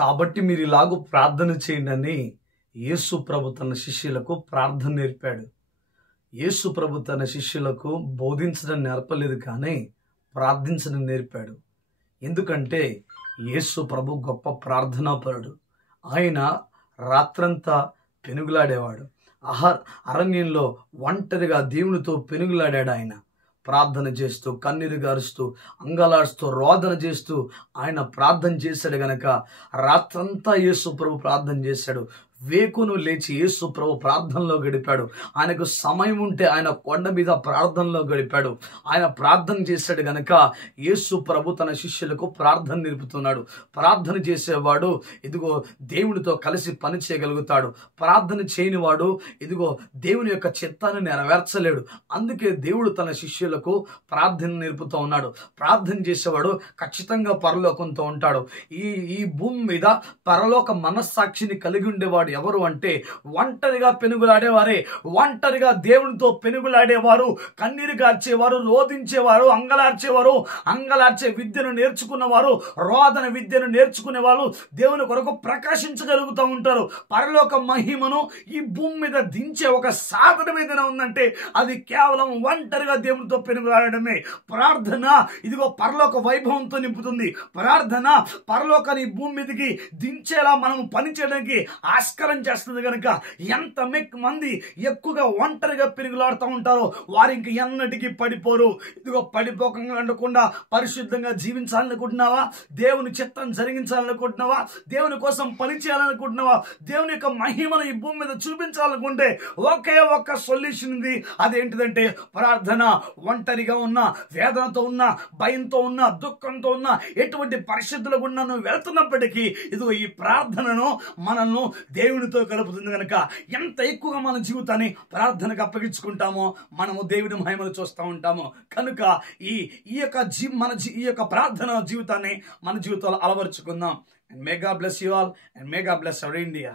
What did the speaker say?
కాబట్టి మీరు ఇలాగూ ప్రార్థన చేయండి అని యేసు ప్రభు తన శిష్యులకు ప్రార్థన నేర్పాడు. యేసు ప్రభు తన శిష్యులకు బోధించడం నేర్పలేదు, కానీ ప్రార్థించడం నేర్పాడు. ఎందుకంటే యేసు ప్రభు గొప్ప ప్రార్థనాపరుడు. ఆయన రాత్రంతా పెనుగులాడేవాడు. అరణ్యంలో ఒంటరిగా దేవునితో పెనుగులాడాడు. ఆయన ప్రార్థన చేస్తూ, కన్నీరు గారుస్తూ, అంగలాడుస్తూ, రోదన చేస్తూ ఆయన ప్రార్థన చేశాడు గనక రాత్రంతా యేసు ప్రభు ప్రార్థన చేశాడు. వేకును లేచి యేసు ప్రభు ప్రార్థనలో గడిపాడు. ఆయనకు సమయం ఉంటే ఆయన కొండ మీద ప్రార్థనలో గడిపాడు. ఆయన ప్రార్థన చేశాడు గనక యేసు ప్రభు తన శిష్యులకు ప్రార్థన నేర్పుతున్నాడు. ప్రార్థన చేసేవాడు ఇదిగో దేవునితో కలిసి పని చేయగలుగుతాడు. ప్రార్థన చేయనివాడు ఇదిగో దేవుని యొక్క చిత్తాన్ని నెరవేర్చలేడు. అందుకే దేవుడు తన శిష్యులకు ప్రార్థన నేర్పుతూ ఉన్నాడు. ప్రార్థన చేసేవాడు ఖచ్చితంగా పరలోకంతో ఉంటాడు. ఈ భూమి మీద పరలోక మనస్సాక్షిని కలిగి ఉండేవాడు ఎవరు అంటే ఒంటరిగా పెనుగులాడేవారే. ఒంటరిగా దేవునితో పెనుగులాడేవారు, కన్నీరు కార్చేవారు, రోధించేవారు, అంగలార్చే విద్యను నేర్చుకున్నవారు, రోదన విద్యను నేర్చుకునేవారు దేవుని కొరకు ప్రకాశించగలుగుతూ ఉంటారు. పరలోక మహిమను ఈ భూమి మీద దించే ఒక సాధనం ఏదైనా ఉందంటే అది కేవలం ఒంటరిగా దేవునితో పెనుగులాడమే. ప్రార్థన ఇదిగో పరలోక వైభవంతో నింపుతుంది. ప్రార్థన పరలోకాన్ని భూమి మీదకి దించేలా మనం పని చేయడానికి ఆస్కారం చేస్తుంది కనుక ఎంత మంది ఎక్కువగా ఒంటరిగా పెనుగులాడుతూ ఉంటారో వారు ఇంక ఎన్నటికీ పడిపోరు. ఇదిగో పడిపోకుండా పరిశుద్ధంగా జీవించాలనుకుంటున్నావా? దేవుని చిత్తం జరిగించాలనుకుంటున్నావా? దేవుని కోసం పని చేయాలనుకుంటున్నావా? దేవుని యొక్క మహిమను ఈ భూమి మీద చూపించాలనుకుంటే ఒకే ఒక్క సొల్యూషన్ ఉంది. అదేంటిదంటే ప్రార్థన. ఒంటరిగా ఉన్నా, వేదనతో ఉన్నా, భయంతో ఉన్నా, దుఃఖంతో ఉన్నా, ఎటువంటి పరిస్థితుల గుండా నువ్వు వెళ్తున్నప్పటికీ ఇదిగో ఈ ప్రార్థనను మనల్ని దేవునితో కలుపుతుంది కనుక ఎంత ఎక్కువగా మన జీవితాన్ని ప్రార్థనకు అప్పగించుకుంటామో మనము దేవుని మహిమను చూస్తూ ఉంటాము. కనుక ఈ యొక్క ప్రార్థన జీవితాన్ని మన జీవితంలో అలవరుచుకుందాం. And may God bless you all and may God bless our India.